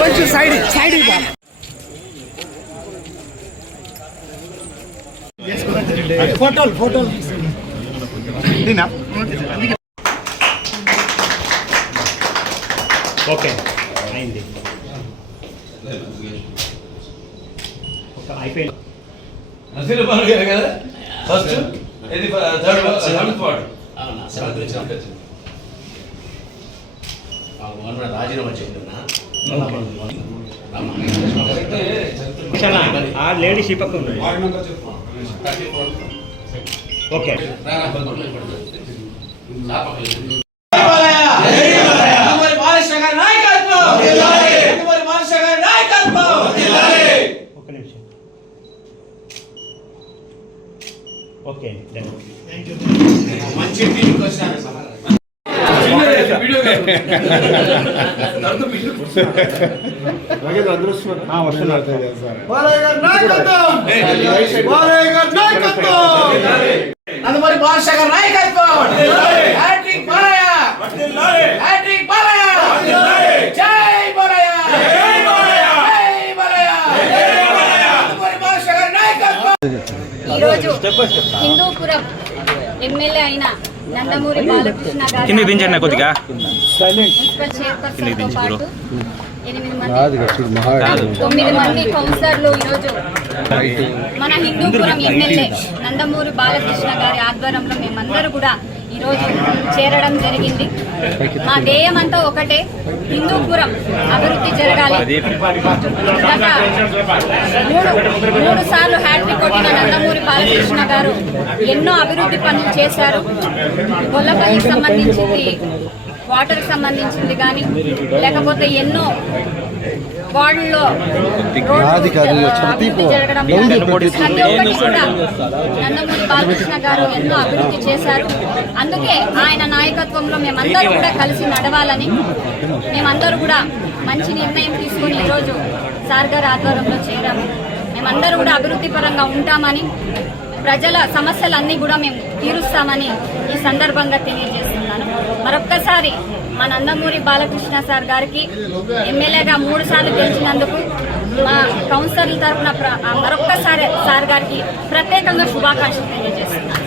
కొంచెం side side ఫోటోలు ఫోటోలు ఓకే అయింది అయిపోయింది కదా ఫస్ట్ ఇది థర్డ్ పార్ట్ రాజీనామా చేస్తున్నా ఆ లేడీ షిపక్ ఉంది ఓకే ఒక్క నిమిషం ఓకే మంచి టీంకి వచ్చారు నందమూరి బాలశేఖర్ నాయకత్వం హ్యాట్రిక్ బాలయ్య హ్యాట్రిక్ బాలయ్య జై బాలయ్య జై బాలయ్య జై బాలయ్య నందమూరి బాలశేఖర్ నాయకత్వం. ఈరోజు హిందూపురం ఎమ్మెల్యే అయిన నందమూరి బాలకృష్ణ గారు కొద్దిగా మున్సిపల్ చైర్పర్సన్తో పాటు 9 మంది కౌన్సిలర్లు ఈరోజు మన హిందూపురం ఎమ్మెల్యే నందమూరి బాలకృష్ణ గారి ఆధ్వర్యంలో మేమందరూ కూడా ఈరోజు చేరడం జరిగింది. మా ధ్యేయం అంతా ఒకటే, హిందూపురం అభివృద్ధి జరగాలి. గత 3 సార్లు హ్యాట్రిక్ కొట్టిన నందమూరి బాలకృష్ణ గారు ఎన్నో అభివృద్ధి పనులు చేశారు. గొల్లపల్లికి సంబంధించింది, వాటర్కి సంబంధించింది కానీ, లేకపోతే ఎన్నో వార్డుల్లో అభివృద్ధి జరగడం, ప్రతి ఒక్కటి కూడా నందమూరి బాలకృష్ణ గారు ఎన్నో అభివృద్ధి చేశారు. అందుకే ఆయన నాయకత్వంలో మేమందరూ కూడా కలిసి నడవాలని, మేమందరూ కూడా మంచి నిర్ణయం తీసుకొని ఈరోజు సార్ గారి ఆధ్వర్యంలో చేరాము. మేమందరూ కూడా అభివృద్ధి పరంగా ఉంటామని, ప్రజల సమస్యలన్నీ కూడా మేము తీరుస్తామని ఈ సందర్భంగా తెలియజేస్తున్నాను. మరొక్కసారి మా నందమూరి బాలకృష్ణ సార్ గారికి ఎమ్మెల్యేగా 3 సార్లు గెలిచినందుకు మా కౌన్సిలర్ల తరఫున మరొక్కసారి సార్ గారికి ప్రత్యేకంగా శుభాకాంక్షలు తెలియజేస్తున్నాను.